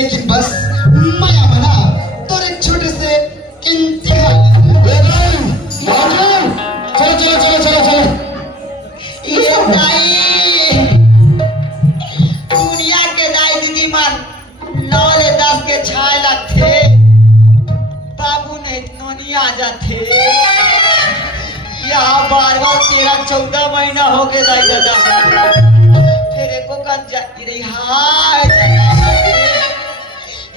लेकिन बस माया मना तो एक छोटे से इम्तिहान। चलो चलो चलो चलो चलो। ये दाई दुनिया के दाई दीदी मन 9 ले 10 के छाए लगते बाबू ने नोनी आ जाते यहाँ बार 13-14 महीना हो गए दाई दादा तेरे को कब जाती रही हाय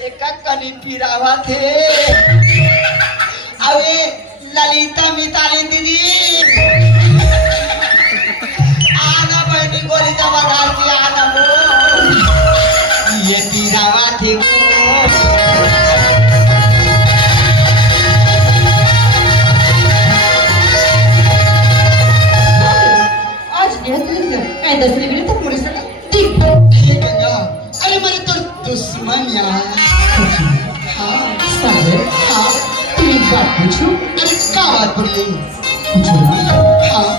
एक कनी पीरावा थे अबे ललिता मिताली दीदी आना बहनी गोली दवा डाल के आना वो ये पीरावा थे दस मिनट तक मुझे सका ठीक है। अरे मेरे तो दुश्मन यार। हाँ सागर हाँ तुम एक बात पूछो। अरे क्या बात बोली? पूछो ना। हाँ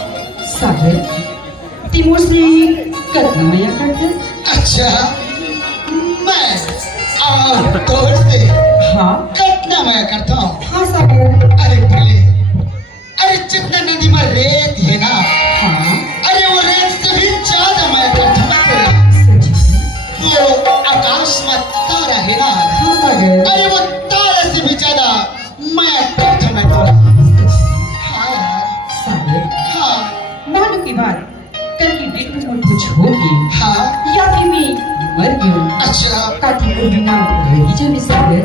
सागर तिमोर से कितना मया करते? अच्छा मैं और तोड़ से हाँ कितना मैं करता हूँ? हाँ सागर अरे बोले अरे जितना नदी में रेत है ना हाँ अरे वो रेत से भी ज्यादा मैं करता हूँ। वो आकाश में तारा है ना हाँ सागर अरे वो तारा से भी ज्यादा मैं करता हूँ। हाँ यार सागर हाँ मानो की बात कल की डेट में कुछ होगी हाँ या फिर मैं मर गई अच्छा काटी को बिना रहेगी जब सागर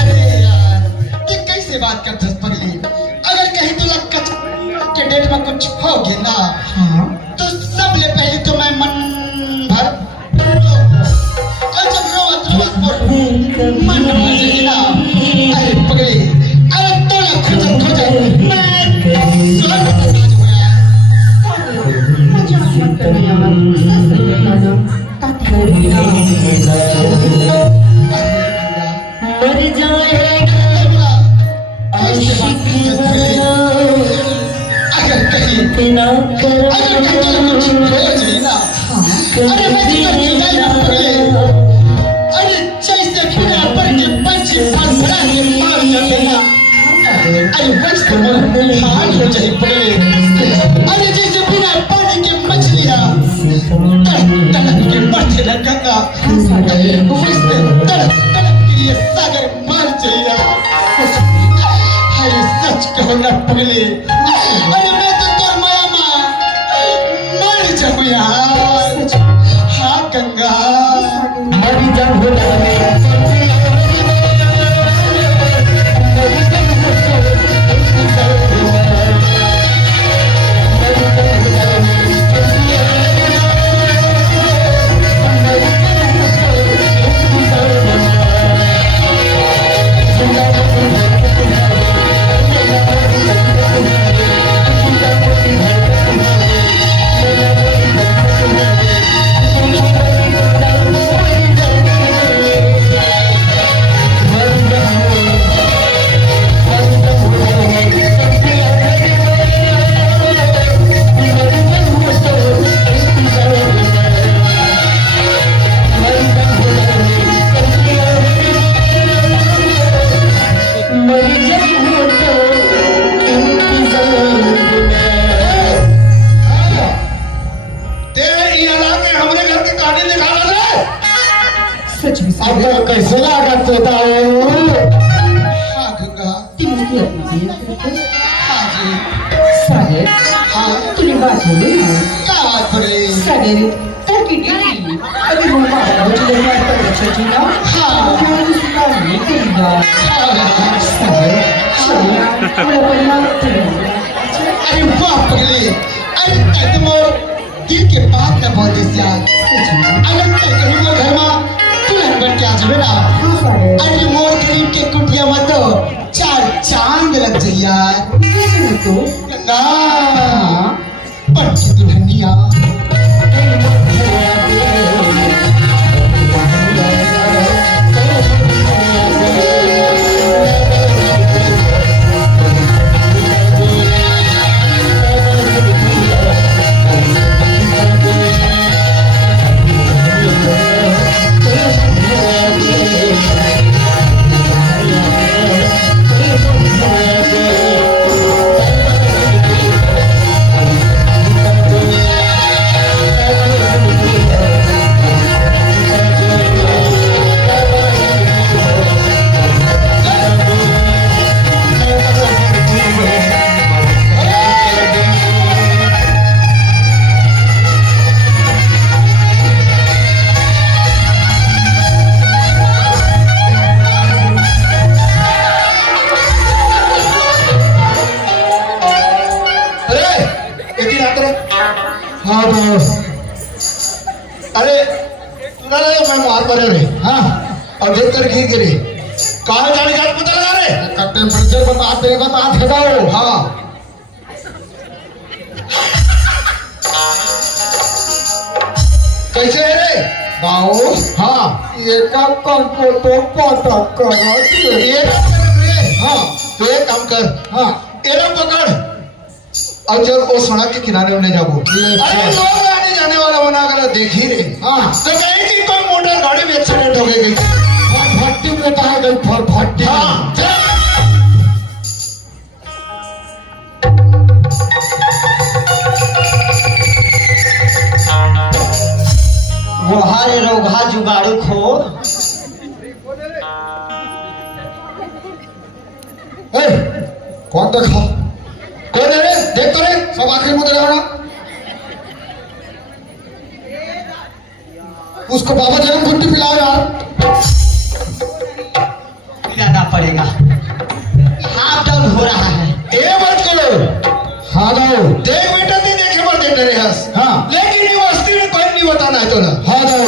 अरे यार ये कैसे बात करते हैं पगली? अगर कहीं तो लग के डेट में कुछ होगी ना हाँ तो सबले पहले तो मैं मन भर और जब रोवत मन भर जाएगी ना अरे पगली अरे तो ना खोजत मैं स्वर्ग में राज हो गया। मजाक मत करो यार सच में मानो काटी को बिना मर जाएगा अगर कहीं बिना कर अगर कहीं तो कुछ हो जाए ना अरे मैं जिधर जुदाई ना पड़े अरे जैसे बिना पर के पंछी फड़फड़ा के मार जाते ना अरे वैसे मन हाल हो जाए पड़े अरे जैसे बिना पानी के मछलियाँ तड़प तड़प के मरते लगेगा वैसे तड़प तड़प के ये सागर मर जाएगा। अरे सच कहो ना पगले अरे मैं तो तोर माया मां मर जाऊं यार। हाँ गंगा मर जाऊं कैसे लागत होता है? हाँ गंगा मुझे अपनी जेब हाँ जी सागर हाँ तूने बात बोली ना क्या बात बोले? सागर तो की डेटी अभी वो बात हो चले बात कर रहे थे ना हाँ मैं तो सुना नहीं करूँगा हाँ सागर चलिए मेरा परिवार अरे वाह पगले अरे तक मोर दिल के बात न बोल दे यार। अरे तक कहीं मोर घर में तुरंत बन के आ जावे ना अरे मोर गरीब के कुटिया में तो 4 चांद लग जाए यार। तो गंगा पर दुल्हनिया जाते रहे। हाँ तो अरे तुला मैं मार पर रे। हाँ और देख कर घी गिरे कहाँ जाने का पता लगा रे। टेम्परेचर बता तेरे बता भेदाओ। हाँ कैसे है रे बाओ हाँ ये काम को तो पता करो ये काम कर रे। हाँ तो एक काम कर हाँ एरम पकड़ और जब वो सड़क के किनारे उन्हें जाबो। अरे लोग आने जाने वाला बना कर देख ही रे। हाँ तो कहीं की कोई मोटर गाड़ी में एक्सीडेंट हो गई। फटफटी में कहा गई फटफटी। हाँ चल। वो हर रोगा जुगाड़ू खो ए, कौन देखा कौन है रे देख तो रे। सब आखिर में देखा ना उसको बाबा जन्म घुट्टी पिलाओ यार। पिलाना पड़ेगा, हाफ डाउन हो रहा है। ये मत करो। हाँ दो देख बेटा दे देखे मत देख रहे हंस। हाँ लेकिन ये वस्ती में कोई नहीं बताना है तो ना। हाँ दो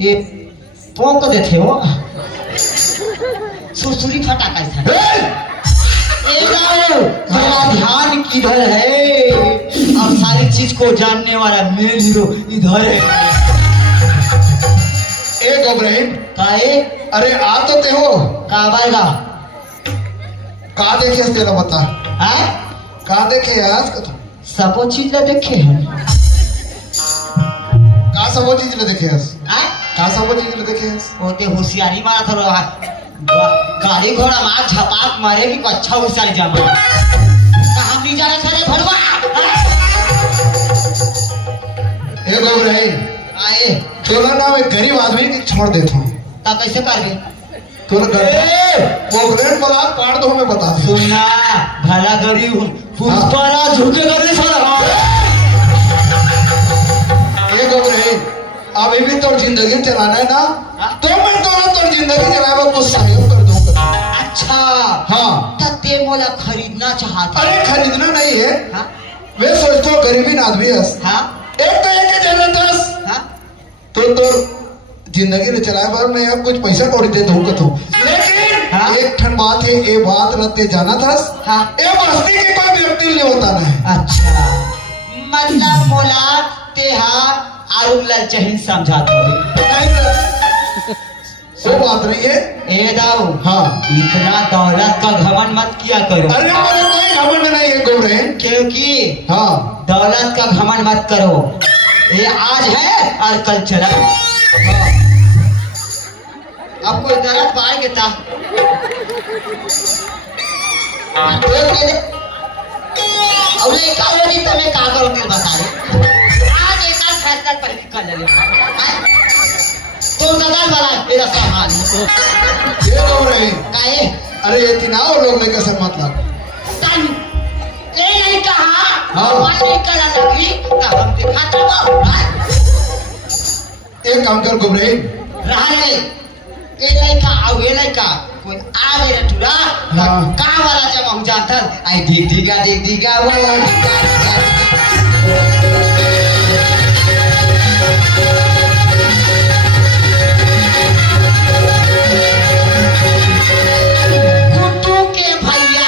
ये पोंक देते हो सुरसुरी फटाका था। मेरा ध्यान किधर है और सारी चीज को जानने वाला मेन हीरो इधर है। एक इब्राहिम काहे अरे आ तो ते हो काबाएगा का देखे हंस तेरा बता है का देखे हंस सबो चीज ला देखे हैं। का सबो चीज ले देखे हंस हैं? का सबो चीज ले देखे हंस। ओते होशियारी मारा था गाड़ी घोड़ा मार झपाक मारे भी अच्छा होशियारी जमा कहाँ नहीं जाना था रे भड़वा। एक इब्राहिम आए तोला नाम एक गरीब आदमी के छोड़ देता हूँ। ता कैसे कर बे तोला घर पोखरेट वाला काट दो मैं बता दे। सुनना भला गरीब पुष्परा झुके करने साला। एक इब्राहिम अभी भी तो जिंदगी चलाना है ना तो मैं तो जिंदगी चलाए कुछ सहयोग कर दूंगा। अच्छा हाँ तते मोला खरीदना चाहता। अरे खरीदना नहीं है हाँ वे सोचता हूँ गरीबी आदमी है। हाँ एक तो एक जरूरत है हाँ तो जिंदगी ने चलाए बार मैं अब कुछ पैसा कौड़ी दे दूंगा तो। लेकिन हाँ? एक ठन बात है ये बात रखते जाना था हाँ ये बस्ती के कोई व्यक्ति नहीं बताना है। अच्छा मतलब मोला तेहा आरुम लाल चहिन समझात हो। वो बात नहीं है। ए दाऊ हाँ इतना दौलत का घमंड मत किया करो। अरे मेरे कोई घमंड नहीं है गोरे। क्योंकि हाँ दौलत का घमंड मत करो, ये आज है और कल चला। हाँ अब कोई दौलत पाएंगे ता और ये कहानी तो मैं का करूंगी बता दे। आज एक आध फैसला पर कर ले तो दादा वाला मेरा सामान ये गोरे काहे अरे ये तीन और लोग लेकर सर मतलब तन ये नहीं कहा हाँ। नहीं करा लगी तो हम दिखाता हूं। एक काम कर गोरे रहा रे ये नहीं का और ये नहीं का कोई आ मेरा टुरा हाँ। का वाला जब हम जानता आई देख दिगा वो गुड्डू के भैया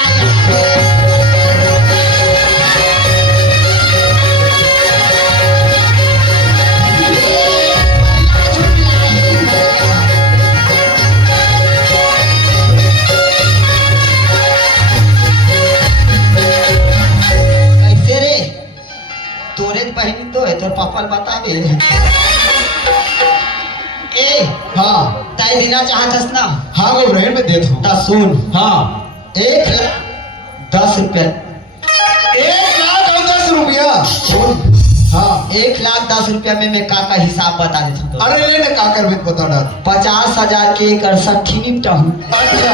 कैसे रे तोरे बहनी तो है तोर पापा बता दे। ए हाँ तय देना चाहतस ना हाँ गोरे मैं देता हूँ। ता सुन हाँ 1,10,000 रुपया 1,10,000 सुन हाँ 1,10,000 रुपया में मैं का हिसाब बता देता हूँ। अरे लेने का कर भी बता डाल। 50,000 के एक अड़सठी निपटा हूँ अच्छा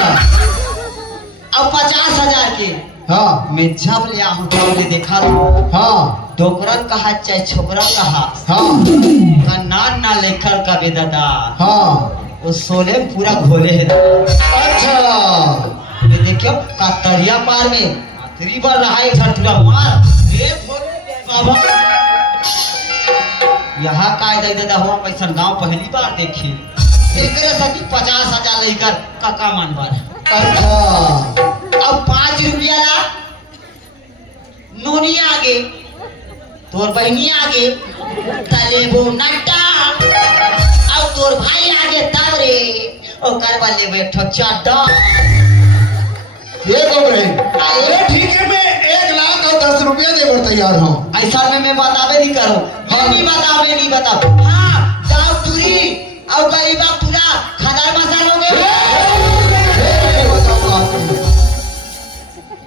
अब 50,000 के हाँ मैं जब ले आऊँ तो ले देखा तो हाँ डोकरन कहा चाहे छोकरा कहा हाँ का नान ना लेकर का बेदादा हाँ वो सोले पूरा घोले है। अच्छा ये देखियो का तरिया पार में तेरी बार रहा है झटूरा मार बाबा यहाँ काय दे देता हुआ पैसा गांव पहली बार देखी एकरे सकी 50,000 लेकर काका मानवार अच्छा अब 5 रुपया ला नोनी आगे तोर बहनी आगे तलेबो नट्टा और तोर भाई आगे तवरे और करवा ले बैठो चाटा ये कब रहे अरे ठीक है मैं 1 लाख और 10 रुपया देवर तैयार हूँ ऐसा में मैं बतावे नहीं करो मैं नहीं बताओ हाँ जाओ तुरी और गरीबा पूरा खदार मसाल हो गए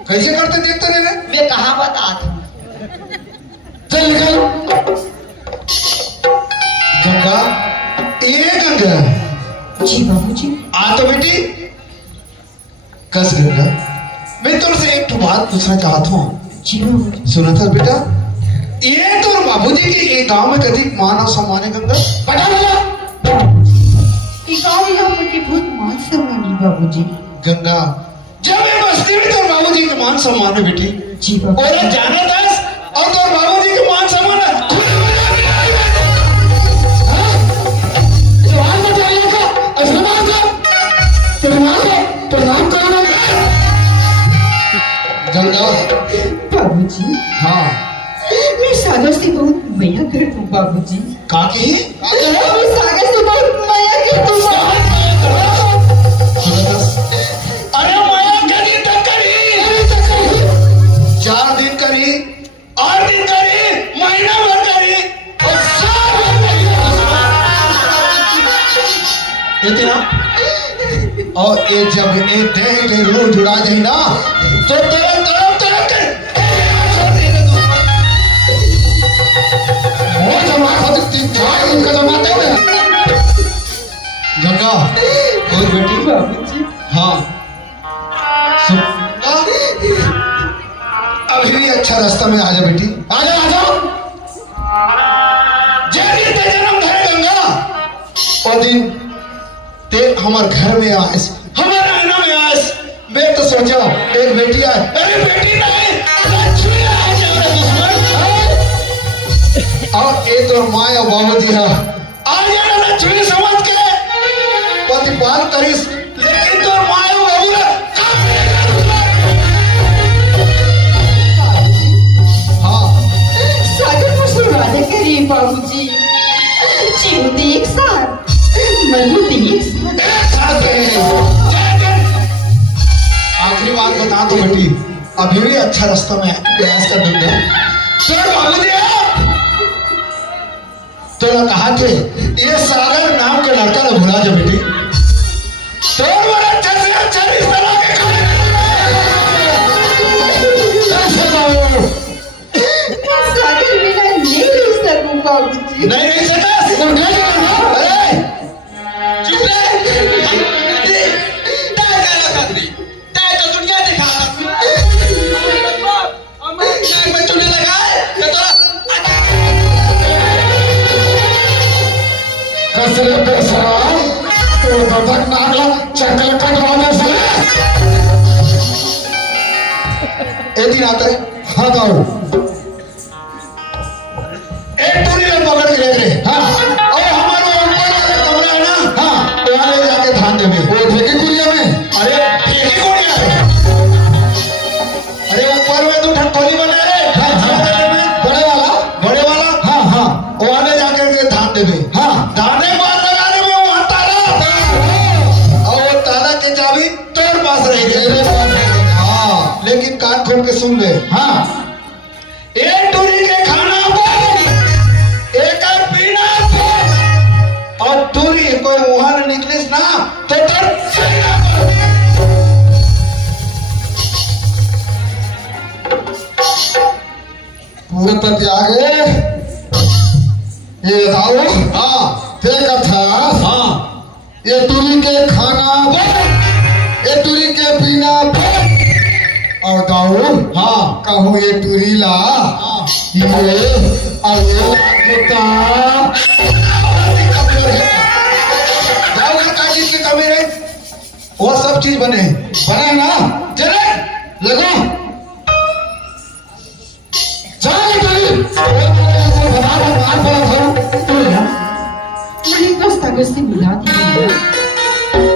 कैसे करते देखते रहे मैं कहाँ बता दूं चल निकल गंगा ये गंगा जी बाबूजी। आ तो बेटी कस गंगा मैं तुमसे एक बात पूछना चाहता हूँ जी बाबूजी। सुना था बेटा ये तो बाबूजी के एक गांव में कभी मान और सम्मान है गंगा बता बोला बाबूजी ये गाँव यहाँ पर के बहुत मान सम्मान है बाबूजी। गंगा जब ये बस्ती में तो बाबूजी के मान सम्मान है बेटी जी बाबूजी। और जाना दस और तो बाबूजी के मान सम्मान है जवान में जाइए का आशीर्वाद का प्रणाम करना गंगा बाबूजी हाँ मैं सागर से बहुत माया करता हूँ बाबूजी। काकी मैं सागर से बहुत माया करता हूँ। अरे माया करी तो करी 4 दिन करी 8 दिन करी महीना भर करी और साल भर करी इतना और एक जब एक देह के रूह जुड़ा जाए ना तो तरफ तरफ तरफ के वो जमा 3-4 दिन का जमाते हुए गंगा और बेटी बाबूजी हाँ अभी भी अच्छा रास्ता में आ जा बेटी आ जा जय ते जन्म धरे गंगा और दिन ते हमार घर में आस हमारे आईना में आस मैं तो सोचा एक बेटी आए अरे बेटी नहीं लक्ष्मी आए मेरे दुश्मन और ये तो माँ और बाबूजी है आ जाना लक्ष्मी समझ के पति पाल करिस लेकिन तो माँ और बाबू सागर को सुनाने के लिए बाबूजी जीवते एक साथ मरते एक साथ। आखिरी बात बता दो बेटी अभी भी अच्छा रास्ता में प्रयास कर दूंगा तो बाबूजी तो कहा थे ये सागर नाम का लड़का ना भुला जा बेटी तो बड़ा अच्छा से अच्छा रिश्ता लाके सागर बिना नहीं रह सकूं बाबूजी। नहीं सकता अरे चुप रहे ताय गाना सादरी ताय तो दुनिया दिखा नाक में चुने लगाए तो कसरे बेसरा तो बदक नागला चकल कटवाने से एक दिन आता है हाँ गाओ एक टूरी में पकड़ के ले गए हाँ और हमारे ऊपर वाला कमरा है ना हाँ वहाँ ले जाके धान देवे वो ठेकी कुड़िया में अरे ठेकी कुड़िया अरे ऊपर में तो ठकोली बने रे बड़े वाला हाँ हाँ वहाँ ले जाकर के धान देवे हाँ धाने बार लगाने में वहाँ ताला और वो ताला की चाबी तोड़ पास रहेगी हाँ लेकिन कान खोल के सुन ले हाँ एक टूरी के खाना पर एक पीना पर और टूरी कोई वहां न निकलिस ना तो पूरे प्रति आगे ये बताओ हाँ ते कथा हाँ ये टूरी के खाना पर ये टूरी के पीना पर और दाऊ हाँ कहूँ ये टूरी ला ये और ये काजी की कमी है वो सब चीज बने ना चले लगो कहाँ पड़ा था? मेरी पुस्तकों से मिला दी भैया।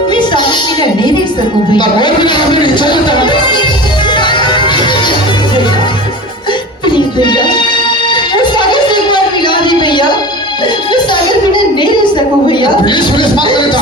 मैं साथ में रहने नहीं सकूं तब भैया। और भी ना मेरी इच्छा करता है। प्लीज भैया, वो सागर से एक बार मिला दी भैया। मैं सागर बिना नहीं रह सकूं भैया। पुलिस पुलिस मत करता।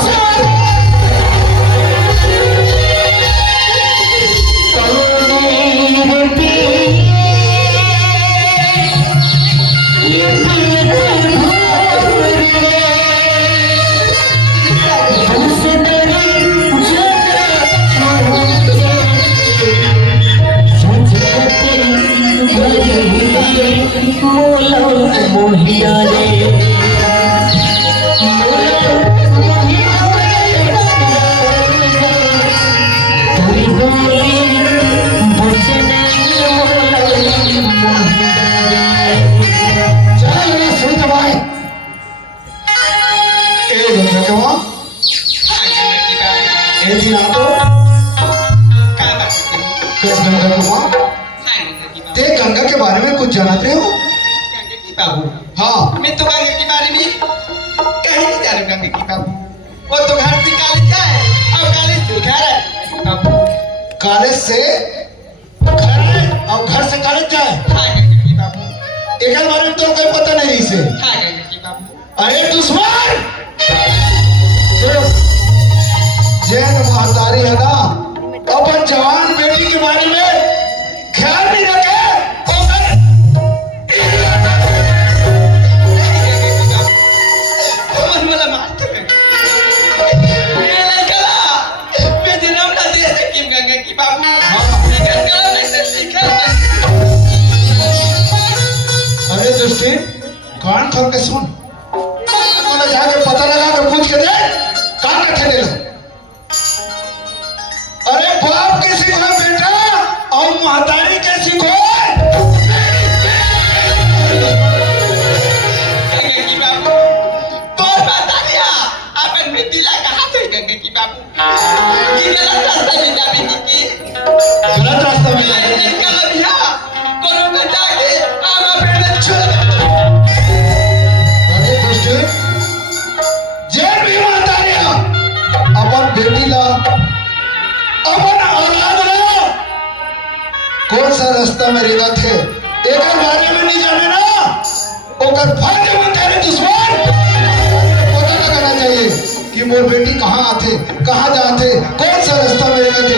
गंगा के बारे में कुछ जानते हो? बाबू हाँ, मैं तो गंगा के बारे में कहीं नहीं जानू गंगा की बाबू। वो तो घर से कॉलेज जाए और कॉलेज से घर है बाबू। कॉलेज से घर है और घर से कॉलेज जाए। हाँ गंगा की बाबू। एक बारे में तो कोई पता नहीं इसे। हाँ गंगा की बाबू। अरे दुश्मन, जैन महतारी है ना, अपन जवान बेटी के बारे में ख्याल नहीं रखे। मला मारते ये लड़का मैं जन्म ना दे सकी गंगा की बाबू। गंगा में से सीखा। अरे दुष्टी, कान खोल के सुन। मैंने जाके पता लगा के पूछ के देख कान कट्ठे ले लो। अरे बाप कैसी को बेटा और महतारी कैसी को? गंगा की बाबू तो बता दिया अपन बेटी ला कहां थे गंगा की बाबू। कि गलत रास्ता में जा भी की गलत रास्ता में ये लड़का भैया कोनो में जाके आमा पेड़ छोड़। अरे दुष्टी, जैन भी महतारी अपन बेटी ला अपन औलाद ला कौन सा रास्ता में रेगा थे एक बारे में नहीं जाने ना। ओकर फर्ज महतारी दुश्मन पता लगाना चाहिए कि मोर बेटी कहाँ आते, कहाँ जाते, कौन सा रास्ता में रेगा थे।